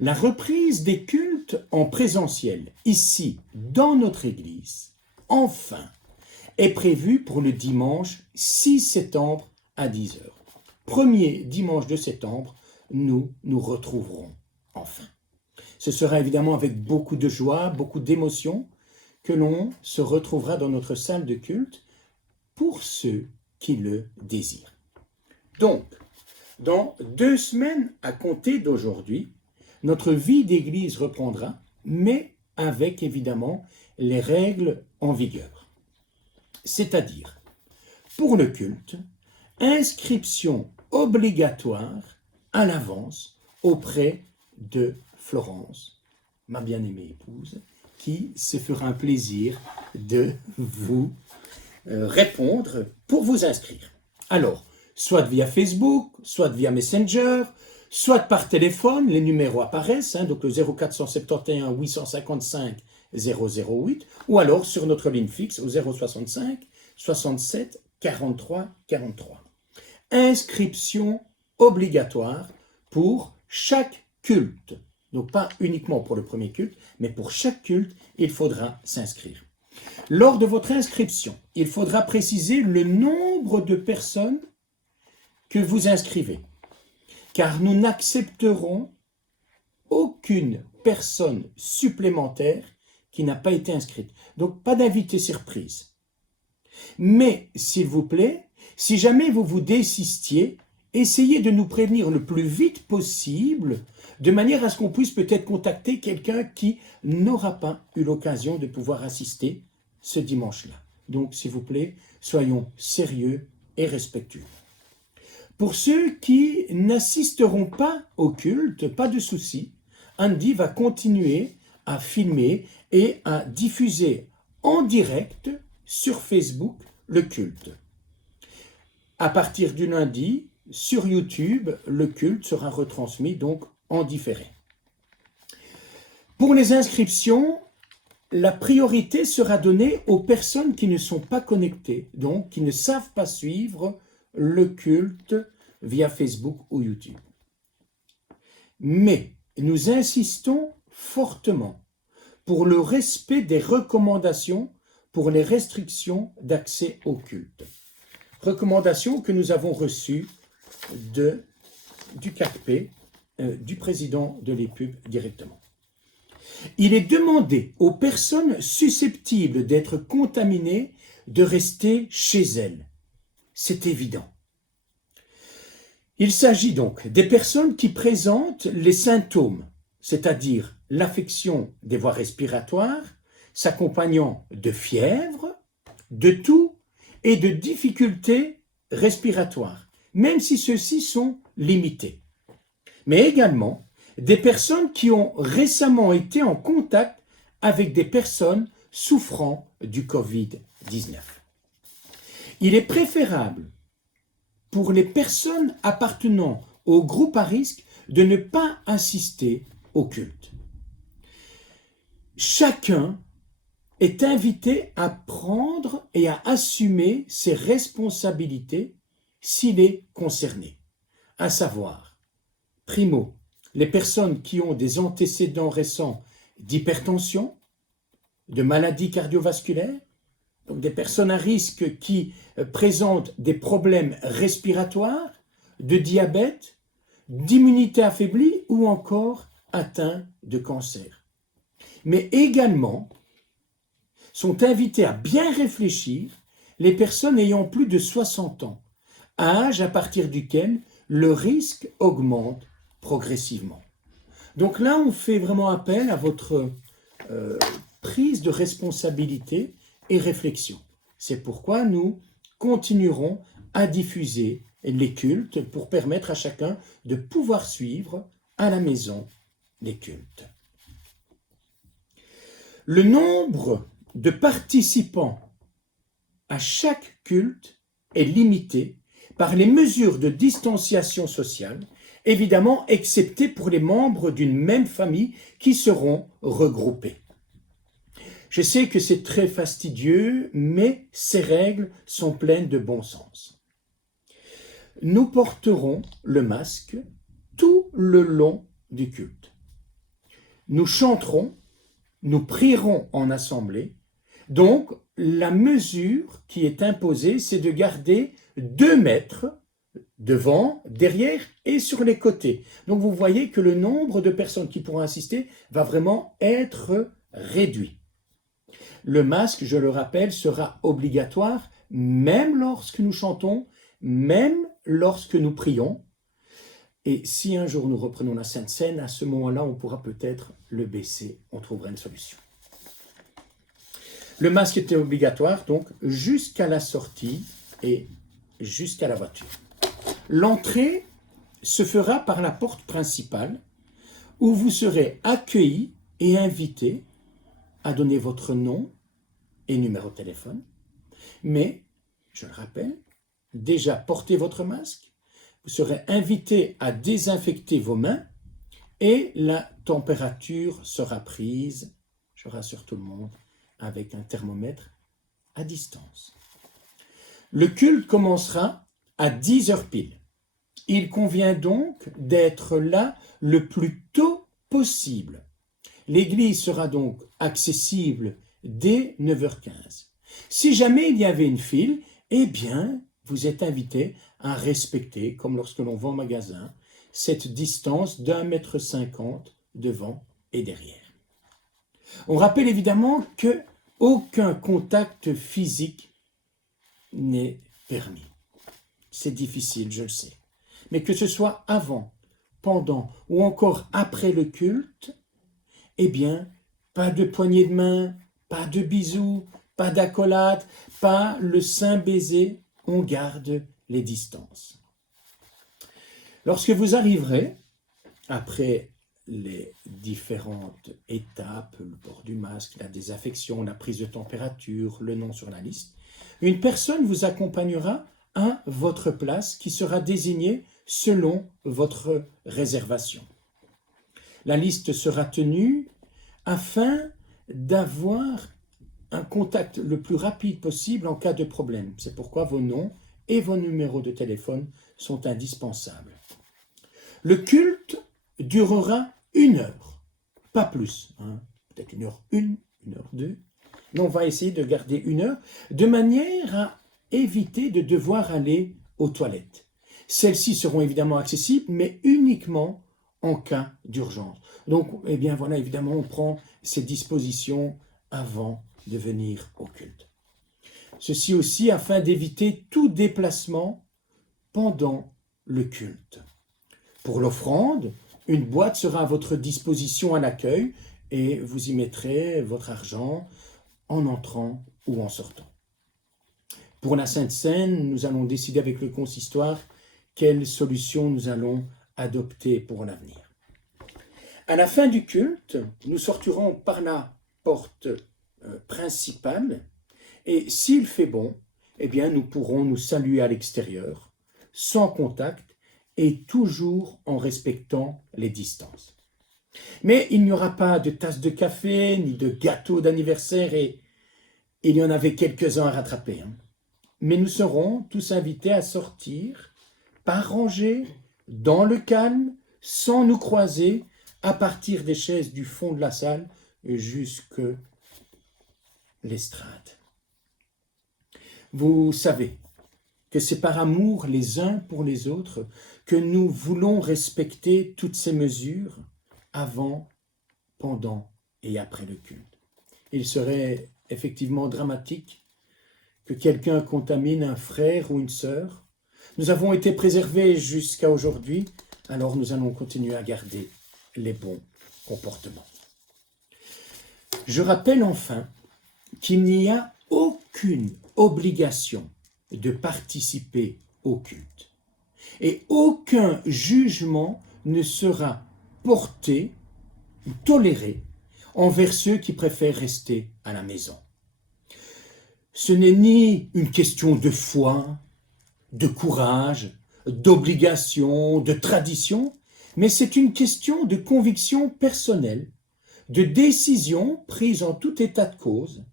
La reprise des cultes en présentiel, ici, dans notre Église, enfin, est prévue pour le dimanche 6 septembre à 10 heures. Premier dimanche de septembre, nous nous retrouverons enfin. Ce sera évidemment avec beaucoup de joie, beaucoup d'émotion, que l'on se retrouvera dans notre salle de culte pour ceux qui le désirent. Donc, dans 2 semaines à compter d'aujourd'hui, notre vie d'église reprendra, mais avec évidemment les règles en vigueur. C'est-à-dire, pour le culte, inscription obligatoire à l'avance auprès de Florence, ma bien-aimée épouse, qui se fera un plaisir de vous répondre pour vous inscrire. Alors, soit via Facebook, soit via Messenger, soit par téléphone, les numéros apparaissent, donc le 0471 855 008, ou alors sur notre ligne fixe au 065 67 43 43. Inscription obligatoire pour chaque culte. Donc pas uniquement pour le premier culte, mais pour chaque culte, il faudra s'inscrire. Lors de votre inscription, il faudra préciser le nombre de personnes que vous inscrivez, car nous n'accepterons aucune personne supplémentaire qui n'a pas été inscrite. Donc pas d'invité surprise. Mais, s'il vous plaît, si jamais vous vous désistiez, essayez de nous prévenir le plus vite possible, de manière à ce qu'on puisse peut-être contacter quelqu'un qui n'aura pas eu l'occasion de pouvoir assister ce dimanche-là. Donc, s'il vous plaît, soyons sérieux et respectueux. Pour ceux qui n'assisteront pas au culte, pas de souci, Andy va continuer à filmer et à diffuser en direct sur Facebook le culte. À partir du lundi, sur YouTube, le culte sera retransmis donc en différé. Pour les inscriptions, la priorité sera donnée aux personnes qui ne sont pas connectées, donc qui ne savent pas suivre le culte via Facebook ou YouTube. Mais nous insistons fortement pour le respect des recommandations pour les restrictions d'accès au culte. Recommandations que nous avons reçues du CACP, du président de l'EPUB directement. Il est demandé aux personnes susceptibles d'être contaminées de rester chez elles. C'est évident. Il s'agit donc des personnes qui présentent les symptômes, c'est-à-dire l'affection des voies respiratoires, s'accompagnant de fièvre, de toux et de difficultés respiratoires, même si ceux-ci sont limités. Mais également des personnes qui ont récemment été en contact avec des personnes souffrant du Covid-19. Il est préférable pour les personnes appartenant au groupe à risque de ne pas assister au culte. Chacun est invité à prendre et à assumer ses responsabilités s'il est concerné, à savoir, primo, les personnes qui ont des antécédents récents d'hypertension, de maladies cardiovasculaires, donc des personnes à risque qui présentent des problèmes respiratoires, de diabète, d'immunité affaiblie ou encore atteints de cancer. Mais également sont invités à bien réfléchir les personnes ayant plus de 60 ans, âge à partir duquel le risque augmente progressivement. Donc là, on fait vraiment appel à votre prise de responsabilité et réflexion. C'est pourquoi nous continuerons à diffuser les cultes pour permettre à chacun de pouvoir suivre à la maison les cultes. Le nombre de participants à chaque culte est limité par les mesures de distanciation sociale, évidemment excepté pour les membres d'une même famille qui seront regroupés. Je sais que c'est très fastidieux, mais ces règles sont pleines de bon sens. Nous porterons le masque tout le long du culte. nous chanterons, nous prierons en assemblée. Donc, la mesure qui est imposée, c'est de garder 2 mètres devant, derrière et sur les côtés. Donc, vous voyez que le nombre de personnes qui pourront assister va vraiment être réduit. Le masque, je le rappelle, sera obligatoire même lorsque nous chantons, même lorsque nous prions. Et si un jour nous reprenons la Sainte Seine, à ce moment-là, on pourra peut-être le baisser, on trouvera une solution. Le masque était obligatoire, donc, jusqu'à la sortie et jusqu'à la voiture. L'entrée se fera par la porte principale, où vous serez accueillis et invités à donner votre nom et numéro de téléphone. Mais, je le rappelle, déjà portez votre masque, vous serez invité à désinfecter vos mains et la température sera prise, je rassure tout le monde, avec un thermomètre à distance. Le culte commencera à 10 heures pile. Il convient donc d'être là le plus tôt possible. L'église sera donc accessible dès 9h15. Si jamais il y avait une file, eh bien, vous êtes invité à respecter, comme lorsque l'on va au magasin, cette distance d'1,50 m devant et derrière. On rappelle évidemment qu'aucun contact physique n'est permis. C'est difficile, je le sais. Mais que ce soit avant, pendant ou encore après le culte, eh bien, pas de poignée de main, pas de bisous, pas d'accolade, pas le saint baiser, on garde les distances. Lorsque vous arriverez, après les différentes étapes, le port du masque, la désinfection, la prise de température, le nom sur la liste, une personne vous accompagnera à votre place qui sera désignée selon votre réservation. La liste sera tenue afin d'avoir un contact le plus rapide possible en cas de problème. C'est pourquoi vos noms et vos numéros de téléphone sont indispensables. Le culte durera 1 heure, pas plus, peut-être 1h01, 1h02. Mais on va essayer de garder 1 heure de manière à éviter de devoir aller aux toilettes. Celles-ci seront évidemment accessibles, mais uniquement en cas d'urgence. Donc, eh bien voilà, évidemment, on prend ces dispositions avant de venir au culte. Ceci aussi afin d'éviter tout déplacement pendant le culte. Pour l'offrande, une boîte sera à votre disposition à l'accueil et vous y mettrez votre argent en entrant ou en sortant. Pour la Sainte Seine, nous allons décider avec le consistoire quelle solution nous allons adopter pour l'avenir. À la fin du culte, nous sortirons par la porte principale et s'il fait bon, eh bien nous pourrons nous saluer à l'extérieur, sans contact et toujours en respectant les distances. Mais il n'y aura pas de tasse de café ni de gâteau d'anniversaire et il y en avait quelques-uns à rattraper. Mais nous serons tous invités à sortir par rangées, dans le calme, sans nous croiser, à partir des chaises du fond de la salle jusque l'estrade. Vous savez que c'est par amour les uns pour les autres que nous voulons respecter toutes ces mesures avant, pendant et après le culte. Il serait effectivement dramatique que quelqu'un contamine un frère ou une sœur. Nous avons été préservés jusqu'à aujourd'hui, alors nous allons continuer à garder les bons comportements. Je rappelle enfin qu'il n'y a aucune obligation de participer au culte et aucun jugement ne sera porté ou toléré envers ceux qui préfèrent rester à la maison. Ce n'est ni une question de foi, de courage, d'obligation, de tradition, mais c'est une question de conviction personnelle, de décision prise en tout état de cause.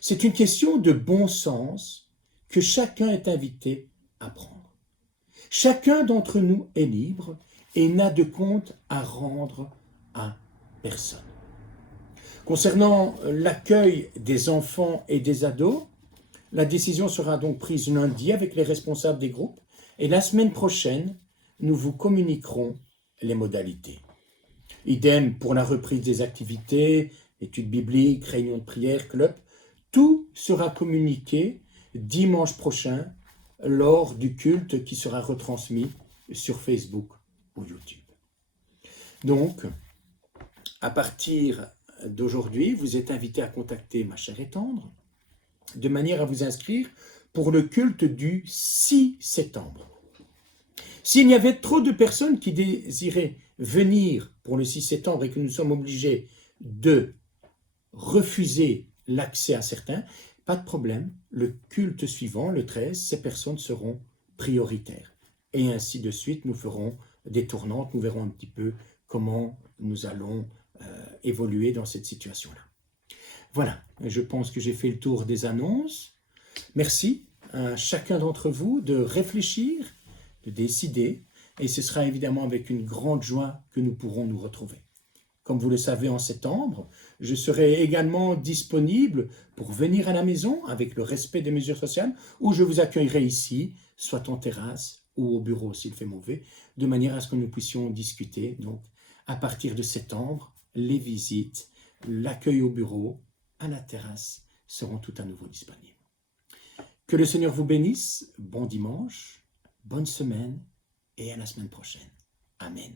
C'est une question de bon sens que chacun est invité à prendre. Chacun d'entre nous est libre et n'a de compte à rendre à personne. Concernant l'accueil des enfants et des ados, la décision sera donc prise lundi avec les responsables des groupes et la semaine prochaine, nous vous communiquerons les modalités. Idem pour la reprise des activités, études bibliques, réunions de prière, club. Tout sera communiqué dimanche prochain lors du culte qui sera retransmis sur Facebook ou YouTube. Donc, à partir d'aujourd'hui, vous êtes invité à contacter Ma Chère et Tendre de manière à vous inscrire pour le culte du 6 septembre. S'il y avait trop de personnes qui désiraient venir pour le 6 septembre et que nous sommes obligés de refuser l'accès à certains, pas de problème, le culte suivant, le 13, ces personnes seront prioritaires. Et ainsi de suite, nous ferons des tournantes, nous verrons un petit peu comment nous allons évoluer dans cette situation-là. Voilà, je pense que j'ai fait le tour des annonces. Merci à chacun d'entre vous de réfléchir, de décider, et ce sera évidemment avec une grande joie que nous pourrons nous retrouver. Comme vous le savez, en septembre, je serai également disponible pour venir à la maison avec le respect des mesures sociales, ou je vous accueillerai ici, soit en terrasse ou au bureau s'il fait mauvais, de manière à ce que nous puissions discuter. Donc, à partir de septembre, les visites, l'accueil au bureau, à la terrasse, seront tout à nouveau disponibles. Que le Seigneur vous bénisse, bon dimanche, bonne semaine et à la semaine prochaine. Amen.